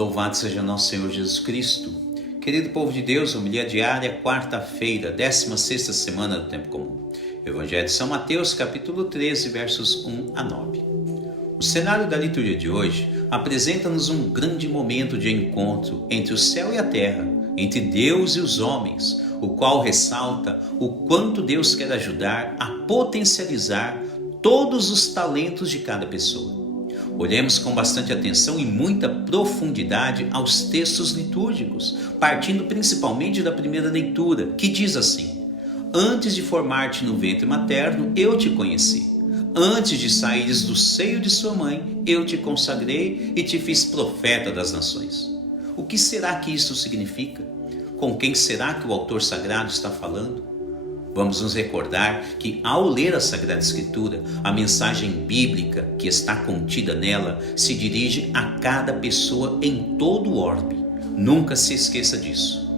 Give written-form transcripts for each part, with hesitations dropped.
Louvado seja nosso Senhor Jesus Cristo. Querido povo de Deus, homilia diária, quarta-feira, 16ª semana do Tempo Comum. Evangelho de São Mateus, capítulo 13, versos 1 a 9. O cenário da liturgia de hoje apresenta-nos um grande momento de encontro entre o céu e a terra, entre Deus e os homens, o qual ressalta o quanto Deus quer ajudar a potencializar todos os talentos de cada pessoa. Olhemos com bastante atenção e muita profundidade aos textos litúrgicos, partindo principalmente da primeira leitura, que diz assim: Antes de formar-te no ventre materno, eu te conheci. Antes de saíres do seio de sua mãe, eu te consagrei e te fiz profeta das nações. O que será que isso significa? Com quem será que o autor sagrado está falando? Vamos nos recordar que, ao ler a Sagrada Escritura, a mensagem bíblica que está contida nela se dirige a cada pessoa em todo o orbe. Nunca se esqueça disso.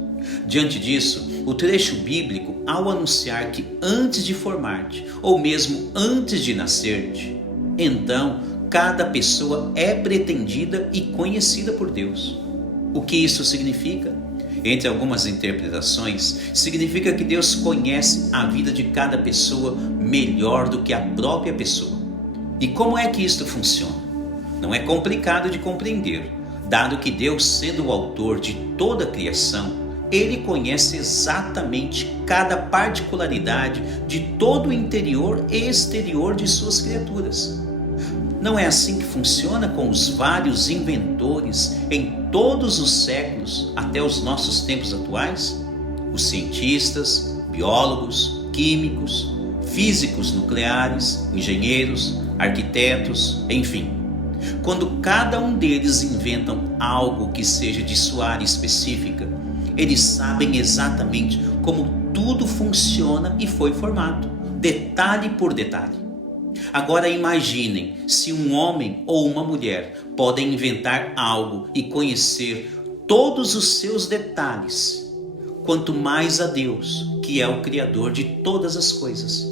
Diante disso, o trecho bíblico, ao anunciar que antes de formar-te, ou mesmo antes de nascer-te, então cada pessoa é pretendida e conhecida por Deus. O que isso significa? Entre algumas interpretações, significa que Deus conhece a vida de cada pessoa melhor do que a própria pessoa. E como é que isto funciona? Não é complicado de compreender, dado que Deus, sendo o autor de toda a criação, Ele conhece exatamente cada particularidade de todo o interior e exterior de suas criaturas. Não é assim que funciona com os vários inventores em todos os séculos até os nossos tempos atuais? Os cientistas, biólogos, químicos, físicos nucleares, engenheiros, arquitetos, enfim. Quando cada um deles inventam algo que seja de sua área específica, eles sabem exatamente como tudo funciona e foi formado, detalhe por detalhe. Agora imaginem se um homem ou uma mulher podem inventar algo e conhecer todos os seus detalhes, quanto mais a Deus, que é o Criador de todas as coisas.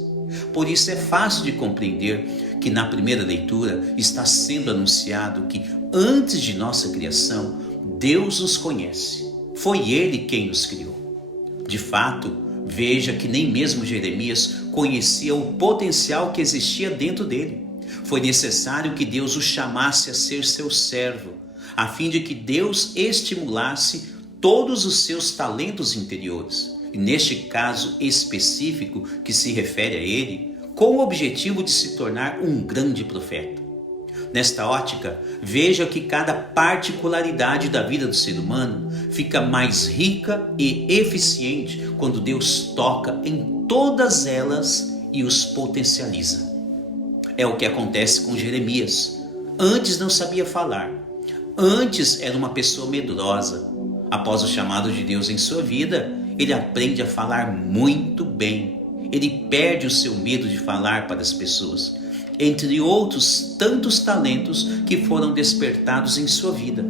Por isso é fácil de compreender que na primeira leitura está sendo anunciado que antes de nossa criação, Deus os conhece. Foi Ele quem nos criou. De fato, veja que nem mesmo Jeremias conhecia o potencial que existia dentro dele. Foi necessário que Deus o chamasse a ser seu servo, a fim de que Deus estimulasse todos os seus talentos interiores, e neste caso específico que se refere a ele, com o objetivo de se tornar um grande profeta. Nesta ótica, veja que cada particularidade da vida do ser humano fica mais rica e eficiente quando Deus toca em todas elas e os potencializa. É o que acontece com Jeremias. Antes não sabia falar. Antes era uma pessoa medrosa. Após o chamado de Deus em sua vida, ele aprende a falar muito bem. Ele perde o seu medo de falar para as pessoas, entre outros tantos talentos que foram despertados em sua vida.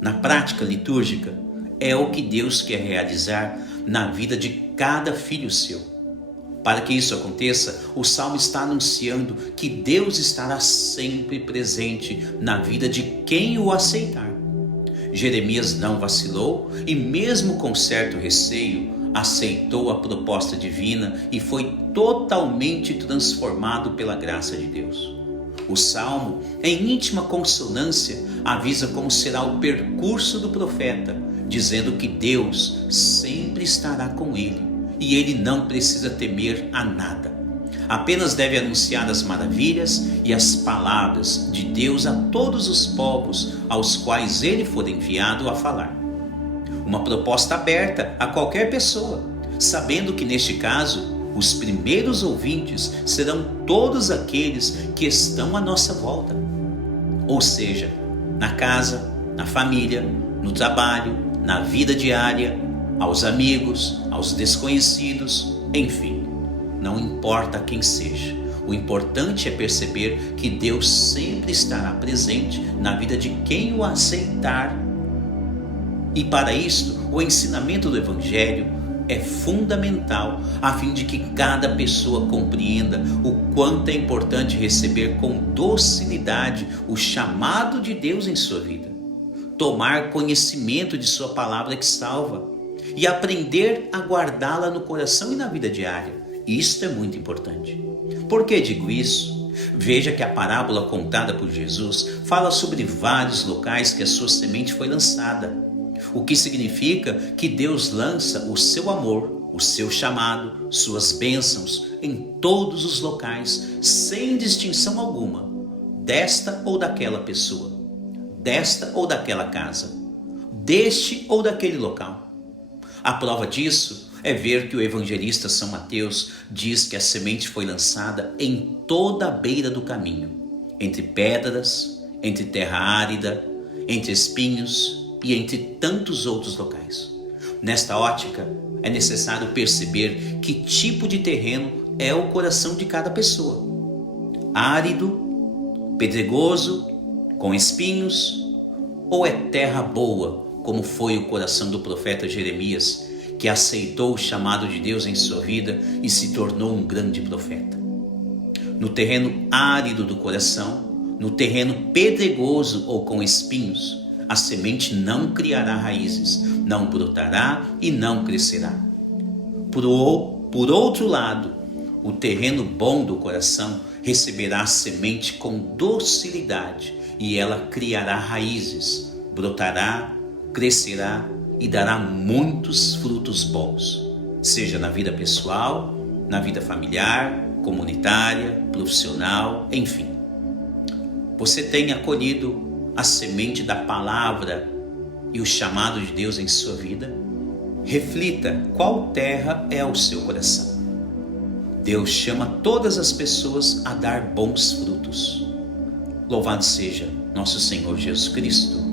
Na prática litúrgica, é o que Deus quer realizar na vida de cada filho seu. Para que isso aconteça, o Salmo está anunciando que Deus estará sempre presente na vida de quem o aceitar. Jeremias não vacilou e, mesmo com certo receio, aceitou a proposta divina e foi totalmente transformado pela graça de Deus. O Salmo, em íntima consonância, avisa como será o percurso do profeta, dizendo que Deus sempre estará com ele e ele não precisa temer a nada. Apenas deve anunciar as maravilhas e as palavras de Deus a todos os povos aos quais ele for enviado a falar. Uma proposta aberta a qualquer pessoa, sabendo que neste caso, os primeiros ouvintes serão todos aqueles que estão à nossa volta. Ou seja, na casa, na família, no trabalho, na vida diária, aos amigos, aos desconhecidos, enfim, não importa quem seja. O importante é perceber que Deus sempre estará presente na vida de quem o aceitar. E para isto, o ensinamento do Evangelho é fundamental, a fim de que cada pessoa compreenda o quanto é importante receber com docilidade o chamado de Deus em sua vida. tomar conhecimento de sua palavra que salva e aprender a guardá-la no coração e na vida diária. Isto é muito importante. Por que digo isso? Veja que a parábola contada por Jesus fala sobre vários locais que a sua semente foi lançada, o que significa que Deus lança o seu amor, o seu chamado, suas bênçãos em todos os locais, sem distinção alguma, desta ou daquela pessoa, desta ou daquela casa, deste ou daquele local. A prova disso é ver que o evangelista São Mateus diz que a semente foi lançada em toda a beira do caminho, entre pedras, entre terra árida, entre espinhos e entre tantos outros locais. Nesta ótica, é necessário perceber que tipo de terreno é o coração de cada pessoa. Árido, pedregoso, com espinhos, ou é terra boa, como foi o coração do profeta Jeremias, que aceitou o chamado de Deus em sua vida e se tornou um grande profeta. No terreno árido do coração, no terreno pedregoso ou com espinhos, a semente não criará raízes, não brotará e não crescerá. Por outro lado, o terreno bom do coração receberá a semente com docilidade e ela criará raízes, brotará, crescerá e dará muitos frutos bons, seja na vida pessoal, na vida familiar, comunitária, profissional, enfim. Você tem acolhido a semente da palavra e o chamado de Deus em sua vida? Reflita qual terra é o seu coração. Deus chama todas as pessoas a dar bons frutos. Louvado seja nosso Senhor Jesus Cristo.